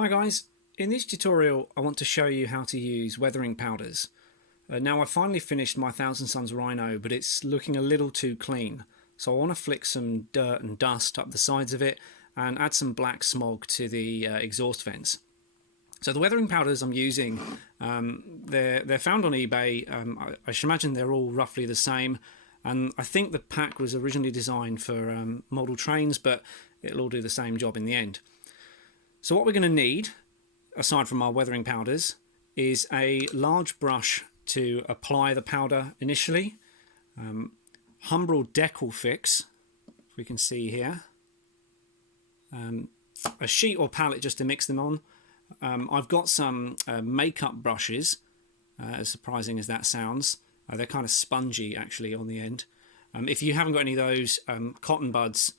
Hi guys, in this tutorial I want to show you how to use weathering powders. Now I finally finished my Thousand Suns Rhino, but it's looking a little too clean, so I want to flick some dirt and dust up the sides of it and add some black smog to the exhaust vents. So the weathering powders I'm using, they're found on eBay. I should imagine they're all roughly the same, and I think the pack was originally designed for model trains, but it'll all do the same job in the end. So what we're going to need, aside from our weathering powders, is a large brush to apply the powder initially. Humbrol Deco Fix, if we can see here. A sheet or palette just to mix them on. I've got some makeup brushes, as surprising as that sounds. They're kind of spongy actually on the end. If you haven't got any of those, cotton buds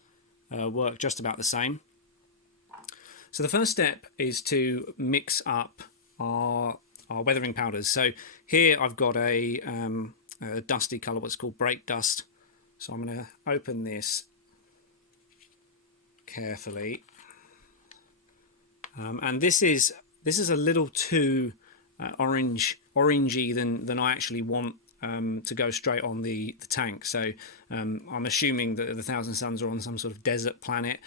work just about the same. So the first step is to mix up our weathering powders. So here I've got a dusty colour, what's called brake dust. So I'm going to open this carefully, and this is a little too orangey than I actually want to go straight on the tank. So I'm assuming that the Thousand Suns are on some sort of desert planet.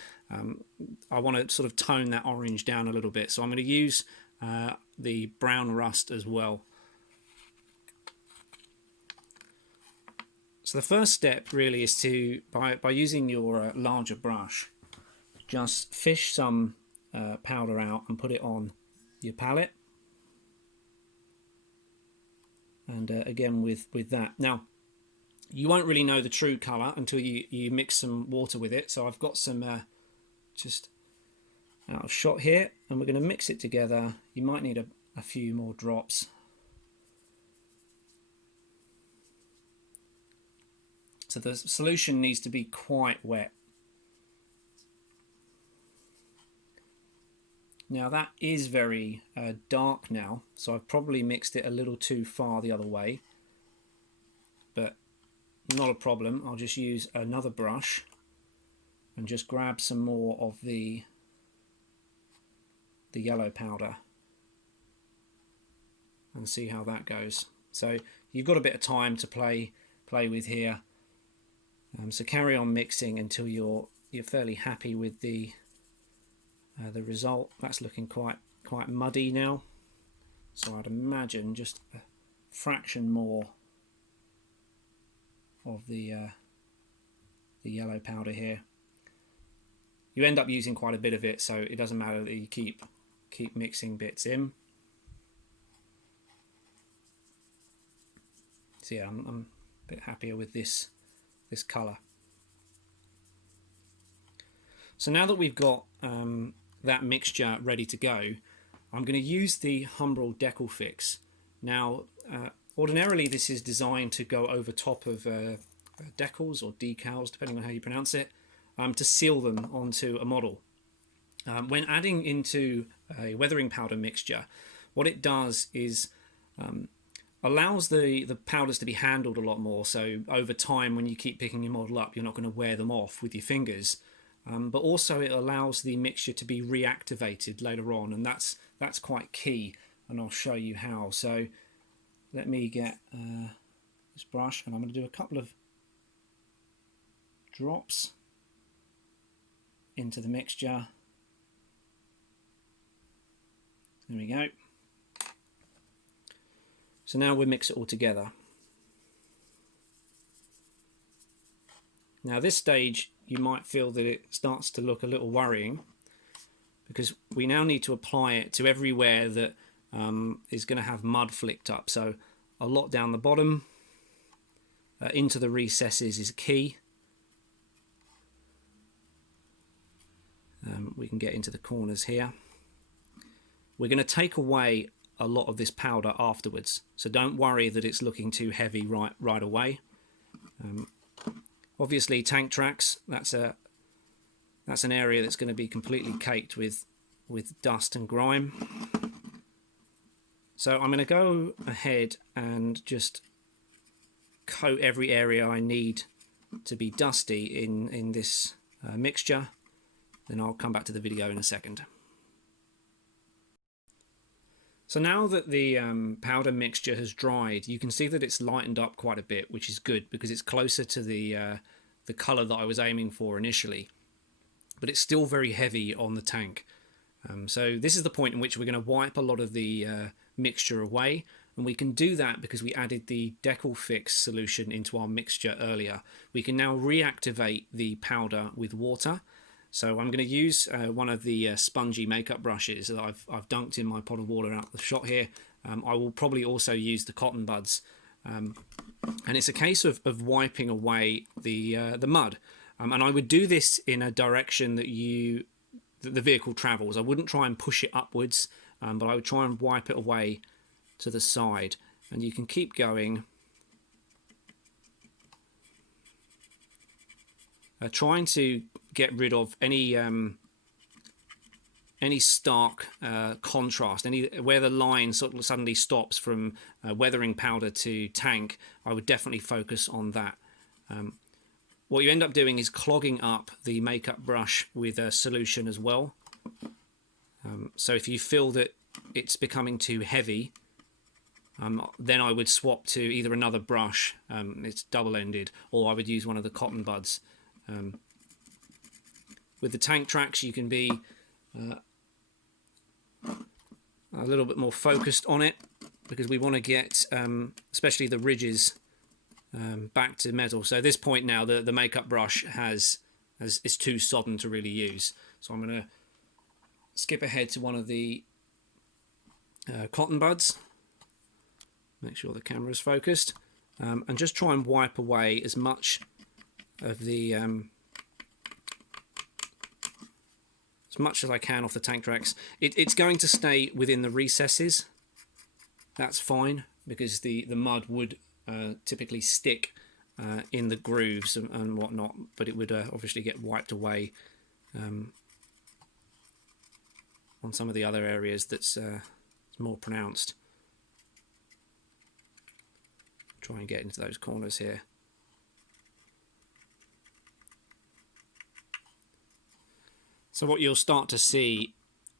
I want to sort of tone that orange down a little bit, so I'm going to use the brown rust as well. So the first step really is to, by using your larger brush, just fish some powder out and put it on your palette. And again with that. Now, you won't really know the true colour until you mix some water with it. So I've got some just out of shot here, and we're going to mix it together. You might need a few more drops. So the solution needs to be quite wet. Now that is very dark now, so I've probably mixed it a little too far the other way, but not a problem. I'll just use another brush and just grab some more of the yellow powder and see how that goes. So you've got a bit of time to play with here. So carry on mixing until you're fairly happy with the result. That's looking quite muddy now, so I'd imagine just a fraction more of the yellow powder here. You end up using quite a bit of it, so it doesn't matter that you keep mixing bits in. So yeah, I'm a bit happier with this colour. So now that we've got that mixture ready to go, I'm going to use the Humbrol Deco Fix. Now, ordinarily this is designed to go over top of decals or decals, depending on how you pronounce it, to seal them onto a model. When adding into a weathering powder mixture, what it does is allows the powders to be handled a lot more. So over time, when you keep picking your model up, you're not going to wear them off with your fingers. But also it allows the mixture to be reactivated later on, and that's quite key, and I'll show you how. So let me get this brush, and I'm going to do a couple of drops into the mixture. There we go. So now we'll mix it all together. Now this stage you might feel that it starts to look a little worrying, because we now need to apply it to everywhere that is going to have mud flicked up. So a lot down the bottom, into the recesses is key. We can get into the corners here. We're going to take away a lot of this powder afterwards, so don't worry that it's looking too heavy right away. Obviously tank tracks, that's an area that's going to be completely caked with dust and grime. So I'm going to go ahead and just coat every area I need to be dusty in this mixture. Then I'll come back to the video in a second. So now that the powder mixture has dried, you can see that it's lightened up quite a bit, which is good because it's closer to the colour that I was aiming for initially. But it's still very heavy on the tank. So this is the point in which we're going to wipe a lot of the mixture away, and we can do that because we added the Decal Fix solution into our mixture earlier. We can now reactivate the powder with water. So I'm going to use one of the spongy makeup brushes that I've dunked in my pot of water out the shot here. I will probably also use the cotton buds, and it's a case of wiping away the mud. And I would do this in a direction that the vehicle travels. I wouldn't try and push it upwards, but I would try and wipe it away to the side. And you can keep going, trying to get rid of any stark contrast, where the line sort of suddenly stops from weathering powder to tank. I would definitely focus on that. What you end up doing is clogging up the makeup brush with a solution as well. So if you feel that it's becoming too heavy, then I would swap to either another brush, it's double-ended, or I would use one of the cotton buds. With the tank tracks, you can be a little bit more focused on it because we want to get, especially the ridges, back to metal. So at this point now, the makeup brush is too sodden to really use. So I'm going to skip ahead to one of the cotton buds. Make sure the camera is focused, and just try and wipe away as much of the as much as I can off the tank tracks. It's going to stay within the recesses. That's fine because the mud would typically stick in the grooves and whatnot, but it would obviously get wiped away on some of the other areas that's more pronounced. Try and get into those corners here. So what you'll start to see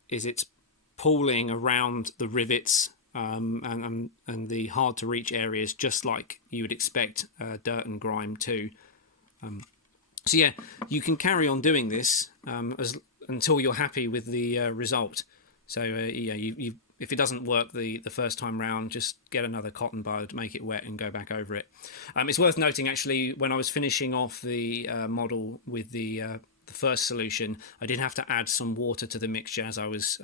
is it's pooling around the rivets and the hard to reach areas, just like you would expect dirt and grime too. So yeah, you can carry on doing this until you're happy with the result. So yeah, if it doesn't work the first time round, just get another cotton bud, make it wet and go back over it. It's worth noting actually, when I was finishing off the model with the first solution, I did have to add some water to the mixture as I was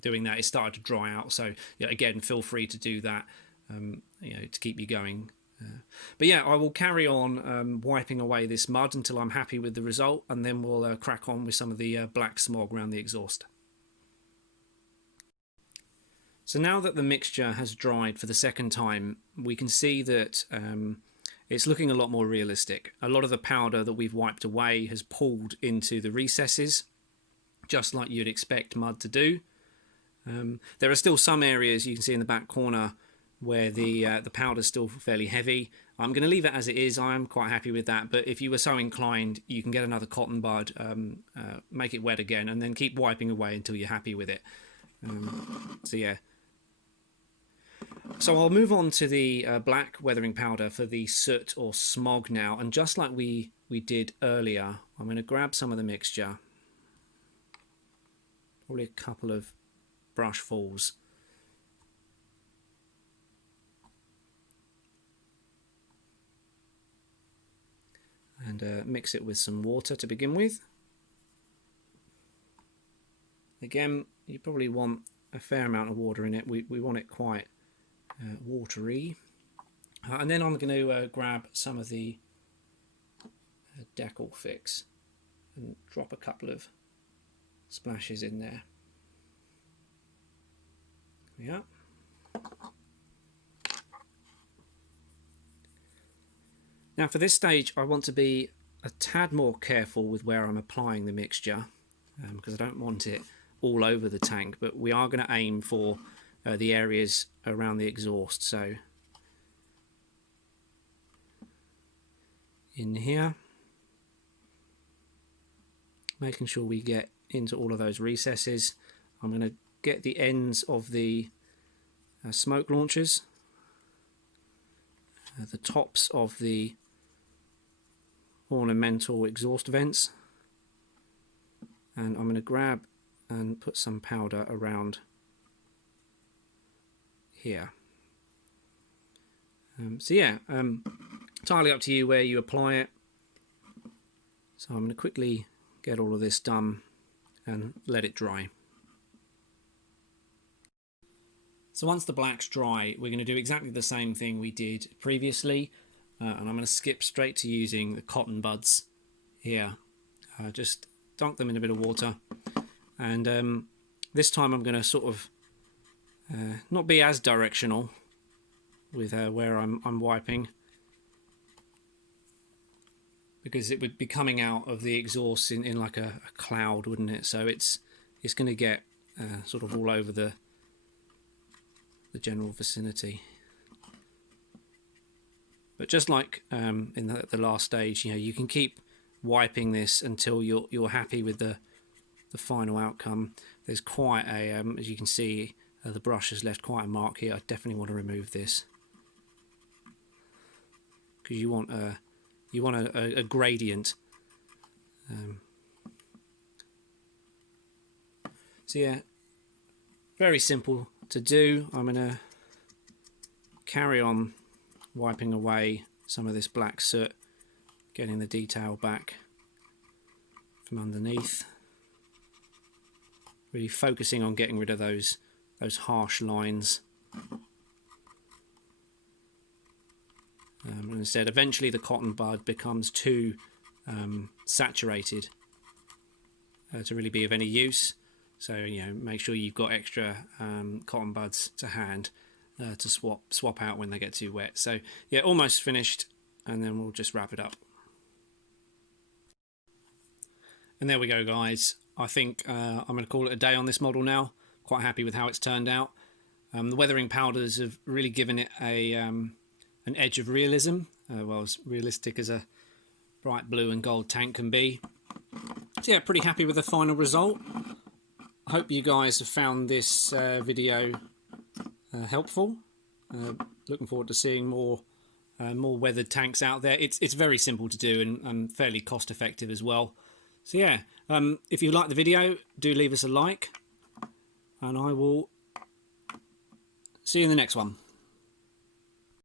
doing that. It started to dry out, so yeah, again, feel free to do that, to keep you going. But yeah, I will carry on wiping away this mud until I'm happy with the result, and then we'll crack on with some of the black smog around the exhaust. So now that the mixture has dried for the second time, we can see that it's looking a lot more realistic. A lot of the powder that we've wiped away has pulled into the recesses, just like you'd expect mud to do. There are still some areas you can see in the back corner where the powder's still fairly heavy. I'm going to leave it as it is. I'm quite happy with that, but if you were so inclined, you can get another cotton bud, make it wet again, and then keep wiping away until you're happy with it. So yeah. So I'll move on to the black weathering powder for the soot or smog now, and just like we did earlier, I'm going to grab some of the mixture, probably a couple of brushfuls, and mix it with some water to begin with. Again, you probably want a fair amount of water in it. We want it quite watery, and then I'm going to grab some of the Decal Fix and drop a couple of splashes in there. Yeah. Now for this stage, I want to be a tad more careful with where I'm applying the mixture, because I don't want it all over the tank, but we are going to aim for the areas around the exhaust. So in here, making sure we get into all of those recesses. I'm going to get the ends of the smoke launchers, the tops of the ornamental exhaust vents, and I'm going to grab and put some powder around here. So yeah, entirely up to you where you apply it. So I'm going to quickly get all of this done and let it dry. So once the black's dry, we're going to do exactly the same thing we did previously, and I'm going to skip straight to using the cotton buds here. Just dunk them in a bit of water, and this time I'm going to sort of not be as directional with where I'm wiping, because it would be coming out of the exhaust in like a cloud, wouldn't it? So it's going to get sort of all over the general vicinity. But just like in the last stage, you can keep wiping this until you're happy with the final outcome. There's quite a as you can see, the brush has left quite a mark here. I definitely want to remove this, because you want a gradient. So yeah, very simple to do. I'm gonna carry on wiping away some of this black soot, getting the detail back from underneath, really focusing on getting rid of those harsh lines. And instead, eventually the cotton bud becomes too saturated to really be of any use. So make sure you've got extra cotton buds to hand to swap out when they get too wet. So yeah, almost finished, and then we'll just wrap it up. And there we go, guys. I think I'm going to call it a day on this model now. Quite happy with how it's turned out. The weathering powders have really given it an edge of realism, well, as realistic as a bright blue and gold tank can be. So yeah, pretty happy with the final result. I hope you guys have found this video helpful. Looking forward to seeing more weathered tanks out there. It's very simple to do and fairly cost effective as well. So yeah, if you like the video, do leave us a like, and I will see you in the next one.